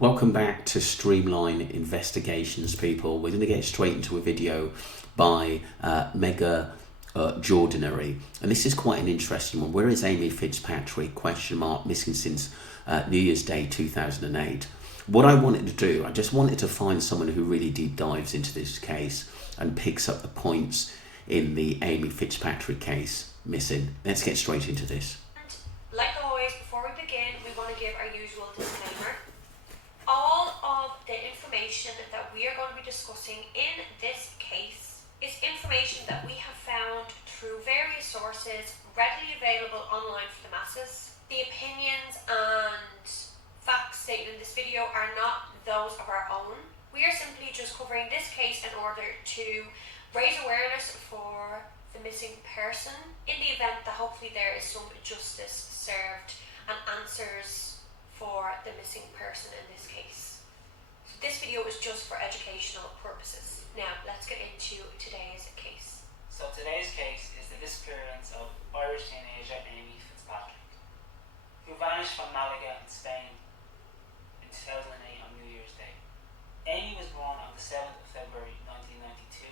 Welcome back to Streamline Investigations, people. We're going to get straight into a video by Mega Jordinary, and this is quite an interesting one. Where is Amy Fitzpatrick? Question mark. Missing since New Year's Day 2008. What I wanted to do, I just wanted to find someone who really deep dives into this case and picks up the points in the Amy Fitzpatrick case missing. Let's get straight into this. Like always, before we begin, we want to give our usual disclaimer. All of the information that we are going to be discussing in this case is information that we have found through various sources readily available online for the masses. The opinions and facts stated in this video are not those of our own. We are simply just covering this case in order to raise awareness for the missing person in the event that hopefully there is some justice served and answers for the missing person in this case. So this video is just for educational purposes. Now let's get into today's case. So today's case is the disappearance of Irish teenager Amy Fitzpatrick, who vanished from Malaga in Spain in 2008 on New Year's Day. Amy was born on the 7th of February 1992,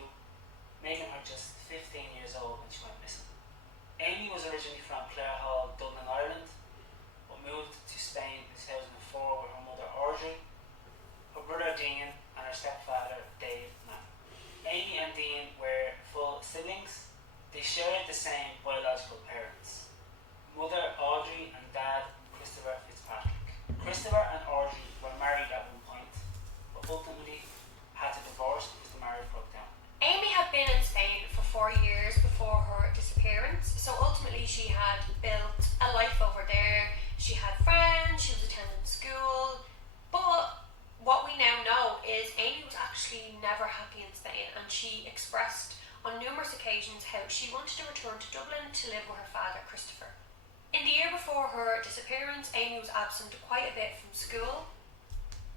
making her just 15 years old when she went missing. Amy was originally from Clare Hall, Dublin, Ireland, but moved to Spain in 2004 with her mother Audrey, her brother Dean, and her stepfather Dave Mann. Amy and Dean were full siblings. They shared the same biological parents, mother Audrey and dad Christopher Fitzpatrick. Christopher and Audrey were married at one point, but ultimately had to divorce because the marriage broke down. Amy had been in Spain for 4 years before her disappearance, so ultimately she had built a life over there. She had friends, she was attending school, but what we now know is Amy was actually never happy in Spain, and she expressed on numerous occasions how she wanted to return to Dublin to live with her father Christopher. In the year before her disappearance, Amy was absent quite a bit from school.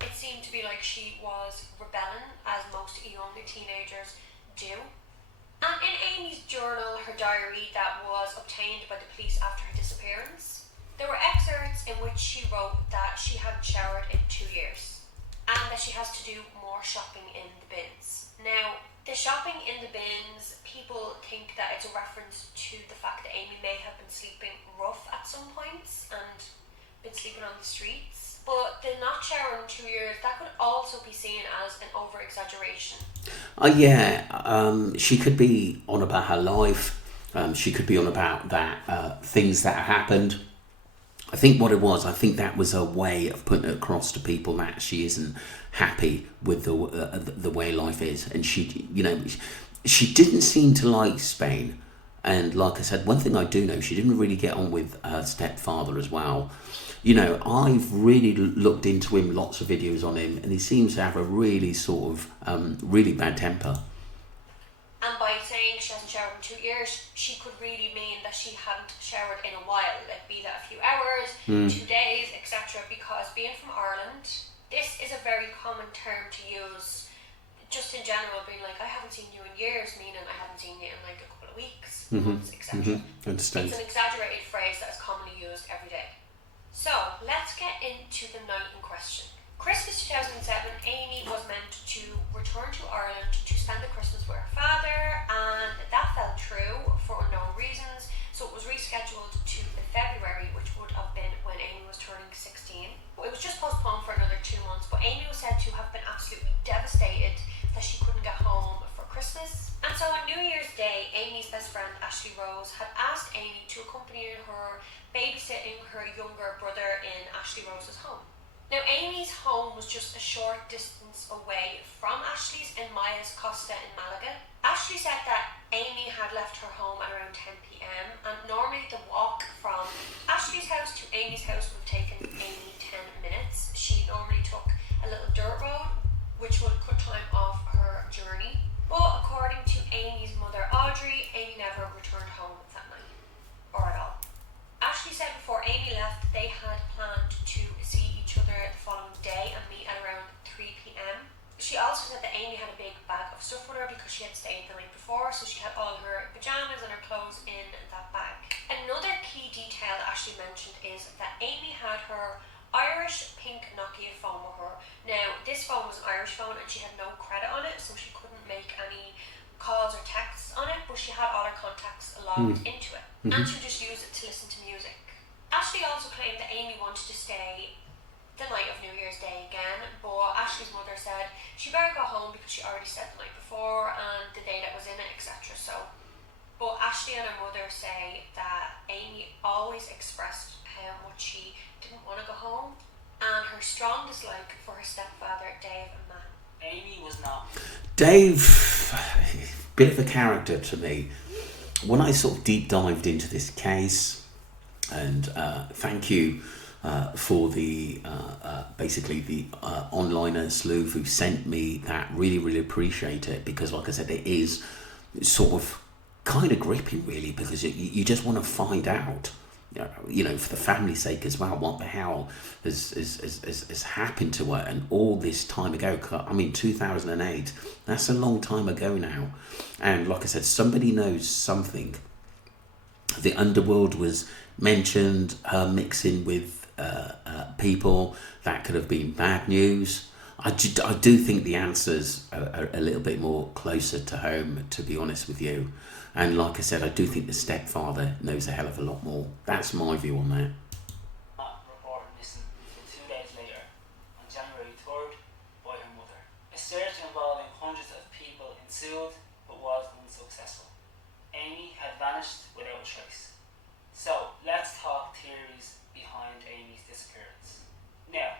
It seemed to be like she was rebelling, as most young teenagers do. And in Amy's journal, her diary that was obtained by the police after her disappearance, there were excerpts in which she wrote that she hadn't showered in 2 years and that she has to do more shopping in the bins. Now, the shopping in the bins, people think that it's a reference to the fact that Amy may have been sleeping rough at some points and been sleeping on the streets. But the not showering in 2 years, that could also be seen as an over-exaggeration. She could be on about her life. She could be on about that things that happened. I think what it was, I think that was a way of putting it across to people that she isn't happy with the way life is, and she didn't seem to like Spain. And like I said, one thing I do know, she didn't really get on with her stepfather as well. I've really looked into him, lots of videos on him, and he seems to have a really sort of really bad temper. And by saying she hasn't showered in 2 years, she could really mean that she hadn't showered in a while, like be that a few hours, 2 days, etc. Because being from Ireland, this is a very common term to use just in general, being like, I haven't seen you in years, meaning I haven't seen you in like a couple of weeks, months, etc. Understand. It's an exaggerated phrase that is commonly used every day. So let's get into the night in question. Christmas 2007, Amy was meant to return to Ireland to spend the Christmas with her father, and that fell through for unknown reasons, so it was rescheduled to the February, which would have been when Amy was turning 16. It was just postponed for another 2 months, but Amy was said to have been absolutely devastated that she couldn't get home for Christmas. And so on New Year's Day, Amy's best friend Ashley Rose had asked Amy to accompany her babysitting her younger brother in Ashley Rose's home. Now, Amy's home was just a short distance away from Ashley's in Maya's Costa in Malaga. Ashley said that Amy had left her home at around 10 p.m. and normally the walk from Ashley's house to Amy's house would have taken Amy 10 minutes. She normally took a little dirt road, which would cut time off her journey. But according to Amy's mother Audrey, Amy never returned home that night, or at all. Ashley said before Amy left, they had planned to see each other the following day and meet at around 3 p.m. She also said that Amy had a big bag of stuff with her because she had stayed the night before, so she had all her pajamas and her clothes in that bag. Another key detail that Ashley mentioned is that Amy had her Irish Irish pink Nokia phone with her. Now, this phone was an Irish phone and she had no credit on it, so she couldn't make any calls or texts on it, but she had all her contacts logged into it. And she would just use it to listen to music. Ashley also claimed that Amy wanted to stay the night of New Year's Day again, but Ashley's mother said she better go home because she already stayed the night before and the day that was in it, etc. But Ashley and her mother say that Amy always expressed how much she didn't want to go home and her strong dislike for her stepfather, Dave, and Man. Amy was not. Dave, bit of a character to me. When I sort of deep dived into this case, and thank you for the basically the onliner sleuth who sent me that. Really appreciate it, because like I said, it is sort of kind of gripping really, because you just want to find out, you know, for the family's sake as well, what the hell has happened to her. And all this time ago, I mean 2008, that's a long time ago now. And like I said, somebody knows something. The underworld was mentioned, her mixing with people, that could have been bad news. I do think the answers are a little bit more closer to home, to be honest with you. And like I said, I do think the stepfather knows a hell of a lot more. That's my view on that. Report missing until 2 days later, on January 3rd, by her mother. A search involving hundreds of people ensued, but was unsuccessful. Amy had vanished without a trace. So, let's talk theories behind Amy's disappearance. Now,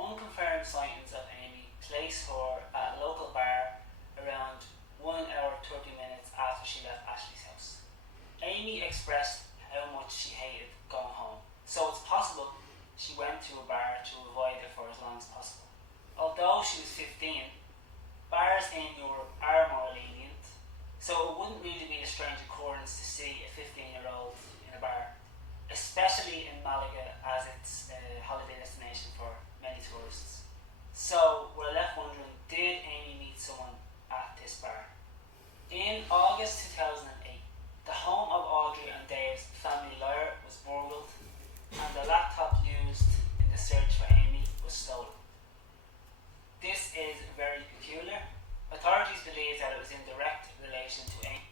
unconfirmed sightings of Amy place her at a local bar around 1 hour 30 minutes after she left Ashley's house. Amy expressed how much she hated going home, so it's possible she went to a bar to avoid it for as long as possible. Although she was 15, bars in Europe are more lenient, so it wouldn't really be a strange occurrence to see a 15-year-old in a bar, especially in Malaga, as it's a holiday destination for many tourists. So we're left wondering, did Amy meet someone at this bar? In August 2008, the home of Audrey and Dave's family lawyer was burgled, and the laptop used in the search for Amy was stolen. This is very peculiar. Authorities believe that it was in direct relation to Amy.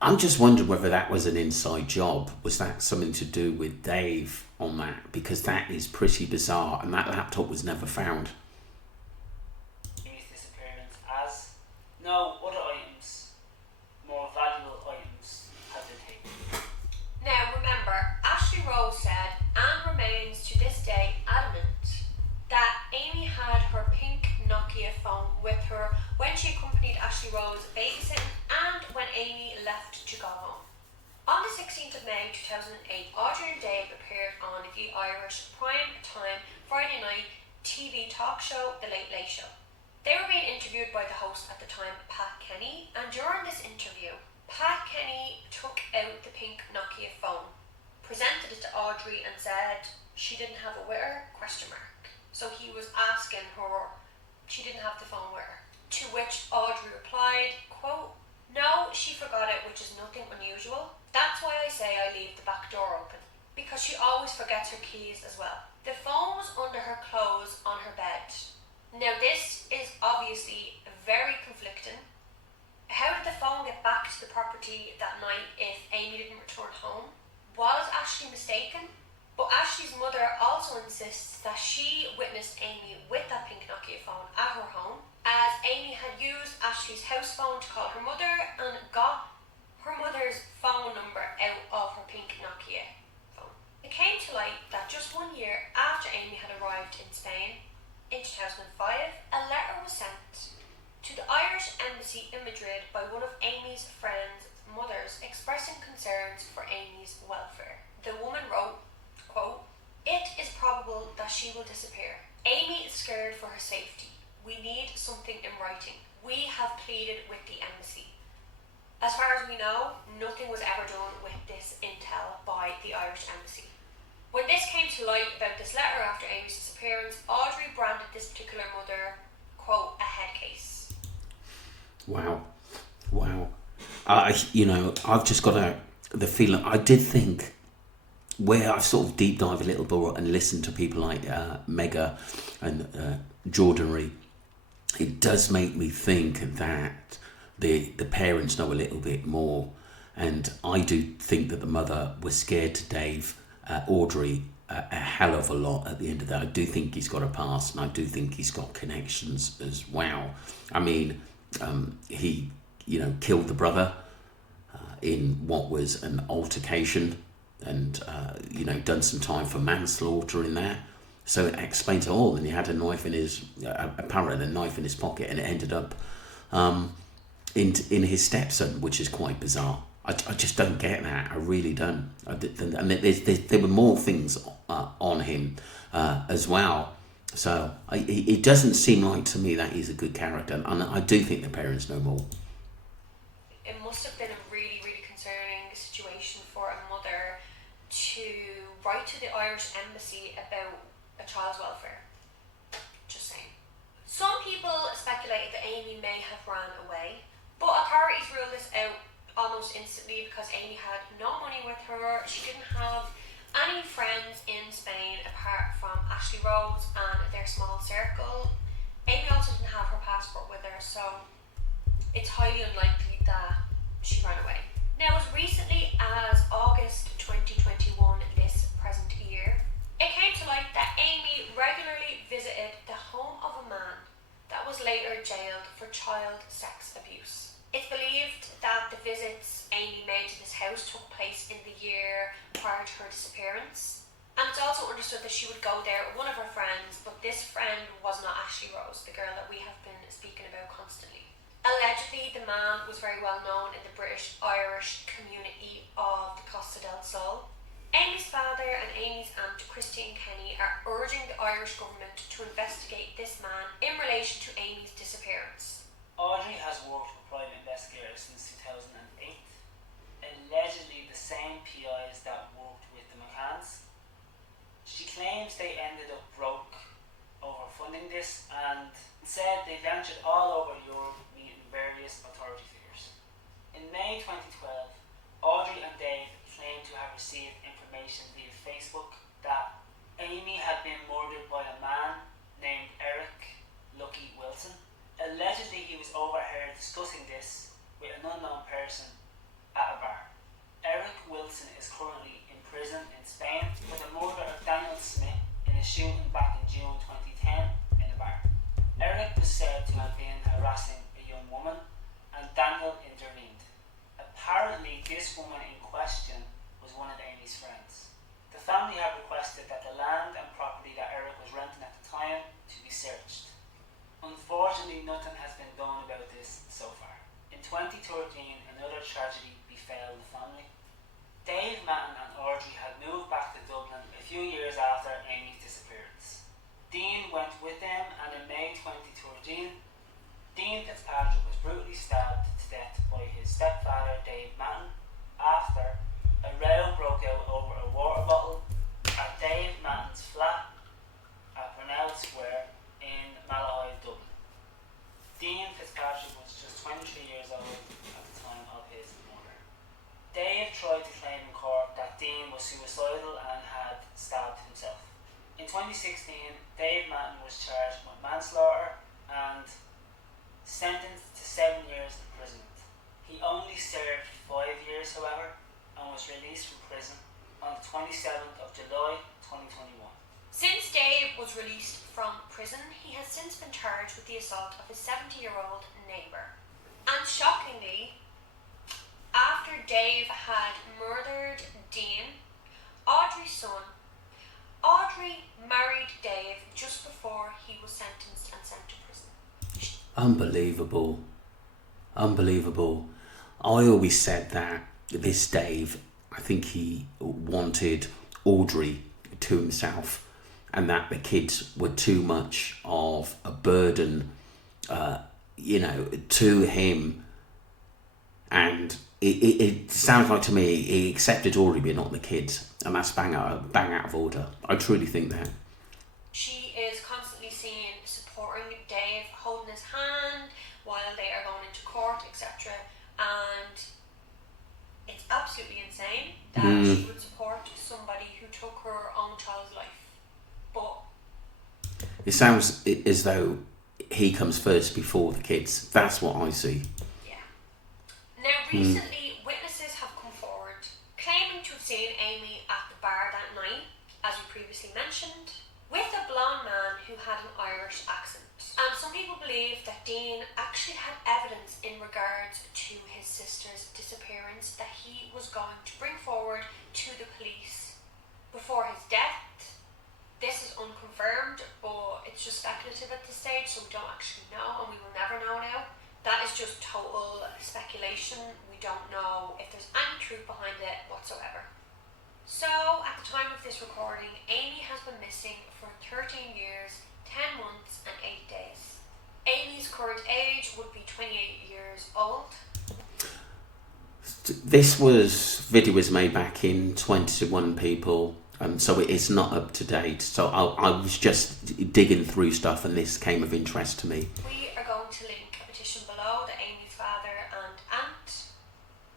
I'm just wondering whether that was an inside job. Was that something to do with Dave on that? Because that is pretty bizarre, and that laptop was never found. Amy's disappearance, as no other items, more valuable items, have been taken. Now remember, Ashley Rose said, and remains to this day adamant, that Amy had her pink Nokia phone with her when she accompanied Ashley Rose babysitting and when Amy left to go home. On the 16th of May 2008, Audrey and Dave appeared on the Irish prime time Friday night TV talk show, The Late Late Show. They were being interviewed by the host at the time, Pat Kenny, and during this interview, Pat Kenny took out the pink Nokia phone, presented it to Audrey and said she didn't have it with her, ? So he was asking her, she didn't have the phone with her. To which Audrey replied, quote, "No, she forgot it, which is nothing unusual. That's why I say I leave the back door open, because she always forgets her keys as well." The phone was under her clothes on her bed. Now this is obviously very conflicting. How did the phone get back to the property that night if Amy didn't return home? Was Ashley mistaken? But Ashley's mother also insists that she witnessed Amy with that pink Nokia phone at her home, as Amy had used Ashley's house phone to call her mother and got her mother's phone number out of her pink Nokia phone. It came to light that just 1 year after Amy had arrived in Spain, in 2005, a letter was sent to the Irish Embassy in Madrid by one of Amy's friends' mothers expressing concerns for Amy's welfare. The woman wrote, quote, "It is probable that she will disappear. Amy is scared for her safety. We need something in writing. We have pleaded with the embassy." As far as we know, nothing was ever done with this intel by the Irish embassy. When this came to light about this letter after Amy's disappearance, Audrey branded this particular mother, quote, "a head case." Wow. I've just got the feeling, I did think where I've sort of deep dived a little bit and listened to people like Mega and Jordanry, it does make me think that the parents know a little bit more, and I do think that the mother was scared to Dave, Audrey, a hell of a lot at the end of that. I do think he's got a past, and I do think he's got connections as well. I mean, he, killed the brother in what was an altercation, and done some time for manslaughter in there. So it explains it all. And he had a knife in his, apparently a knife in his pocket, and it ended up in his stepson, which is quite bizarre. I just don't get that. I really don't. And there were more things on him as well. So it doesn't seem like to me that he's a good character. And I do think the parents know more. It must have been a really, really concerning situation for a mother to write to the Irish embassy about a child's welfare. Just saying. Some people speculated that Amy may have ran away, but authorities ruled this out almost instantly because Amy had no money with her. She didn't have any friends in Spain apart from Ashley Rose and their small circle. Amy also didn't have her passport with her, so it's highly unlikely that she ran away. Now, as recently as August 2021, this present year, it came to light that Amy regularly visited the home of a man that was later jailed for child sex abuse. It's believed that the visits Amy made to this house took place in the year prior to her disappearance. And it's also understood that she would go there with one of her friends, but this friend was not Ashley Rose, the girl that we have been speaking about constantly. Allegedly, the man was very well known in the British-Irish community of the Costa del Sol. Amy's father and Amy's aunt, Christine Kenny, are urging the Irish government to investigate this man in relation to Amy's disappearance. Audrey has worked with private investigators since 2008, allegedly the same PIs that worked with the McCanns. She claims they ended up broke over funding this, and said they ventured all over Europe meeting various authority figures. In May 2012, Audrey and Dave claimed to have received information via Facebook that Amy had been murdered by a man named Eric Lucky Wilson. Allegedly, he was overheard discussing this with an unknown person at a bar. Eric Wilson is currently in prison in Spain for the murder of Daniel Smith in a shooting back in June 2010 in a bar. Eric was said to have been harassing a young woman, and Daniel intervened. Apparently, this woman in question was one of Amy's friends. The family have requested that the land and property that Eric was renting at the time to be searched. Unfortunately, nothing has been done about this so far. In 2013, another tragedy befell the family. Dave, Matten and Audrey had moved back to Dublin a few years after Amy's disappearance. Dean went with them, and in May 2013, Dean Fitzpatrick was brutally stabbed to death by his stepfather, Dave Matten, after a row broke out over a water bottle at Dave Matten's flat at Brunel Square in Malahide, Dublin. Dean Fitzpatrick was just 23 years old at the time of his murder. Dave tried to claim in court that Dean was suicidal and had stabbed himself. In 2016, Dave Matten was charged with manslaughter and sentenced to 7 years imprisonment. He only served 5 years, however, and was released from prison on the 27th of July 2021. Since Dave was released from prison, he has since been charged with the assault of his 70-year-old neighbour. And shockingly, after Dave had murdered Dean, Audrey's son, Audrey married Dave just before he was sentenced and sent to prison. Unbelievable. Unbelievable. I always said that this Dave, I think he wanted Audrey to himself, and that the kids were too much of a burden, to him. And it sounds like to me he accepted Audrey but not the kids, and that's bang out of order. I truly think that. She is constantly seen supporting Dave, holding his hand while they are going into court, etc. And It's absolutely insane that she would support somebody who took her own child's life. But it sounds as though he comes first before the kids. That's what I see. yeah. Now, recently, witnesses have come forward claiming to have seen Amy at the bar that night, as we previously mentioned, with a blonde man who had an Irish accent. And some people believe that Dean actually had evidence in regards to his sister's disappearance that he was going to bring forward to the police before his death. This is unconfirmed, but it's just speculative at this stage, so we don't actually know, and we will never know now. That is just total speculation. We don't know if there's any truth behind it whatsoever. So, at the time of this recording, Amy has been missing for 13 years, 10 months and 8 days. Amy's current age would be 28 years old. This video was made back in 21 people. So it is not up to date. So I was just digging through stuff and this came of interest to me. We are going to link a petition below that Amy's father and aunt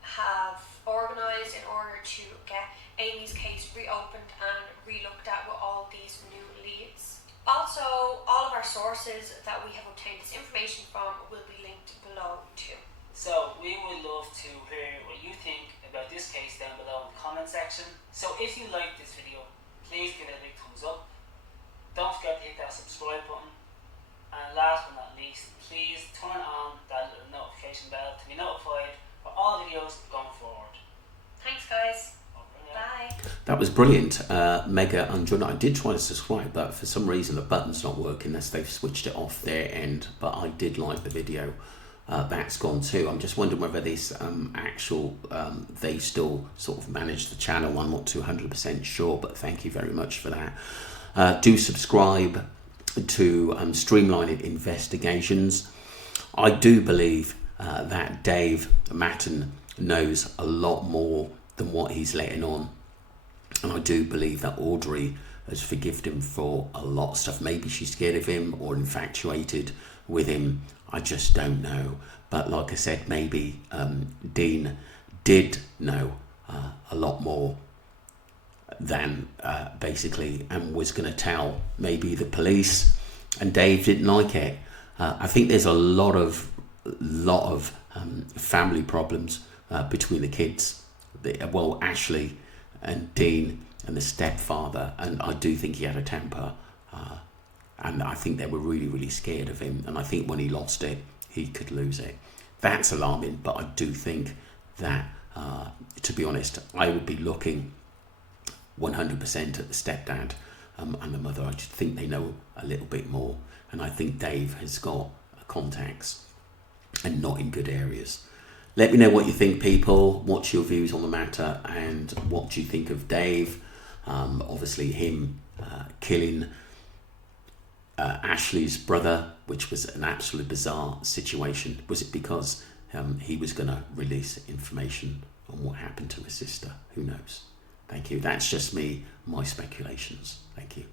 have organised in order to get Amy's case reopened and relooked at with all these new leads. Also, all of our sources that we have obtained this information from will be linked below too. So we would love to hear what you think about this case down below in the comment section. So if you like this video, please give it a big thumbs up. Don't forget to hit that subscribe button. And last but not least, please turn on that little notification bell to be notified for all videos going forward. Thanks guys. Bye. That was brilliant. Mega and John, I did try to subscribe, but for some reason the button's not working unless they've switched it off their end. But I did like the video. That's gone too. I'm just wondering whether this they still sort of manage the channel. I'm not 200% sure, but thank you very much for that. Do subscribe to Streamlined Investigations. I do believe that Dave Matten knows a lot more than what he's letting on, and I do believe that Audrey has forgiven him for a lot of stuff. Maybe she's scared of him or infatuated with him. I just don't know. But like I said, maybe Dean did know a lot more than basically, and was going to tell maybe the police, and Dave didn't like it. I think there's a lot of family problems between the kids. Well, Ashley and Dean and the stepfather, and I do think he had a temper. And I think they were really, really scared of him. And I think when he lost it, he could lose it. That's alarming. But I do think that, to be honest, I would be looking 100% at the stepdad and the mother. I just think they know a little bit more. And I think Dave has got contacts and not in good areas. Let me know what you think, people. What's your views on the matter? And what do you think of Dave? Obviously, him killing Ashley's brother, which was an absolutely bizarre situation. Was it because he was going to release information on what happened to his sister? Who knows? Thank you. That's just me, my speculations. Thank you.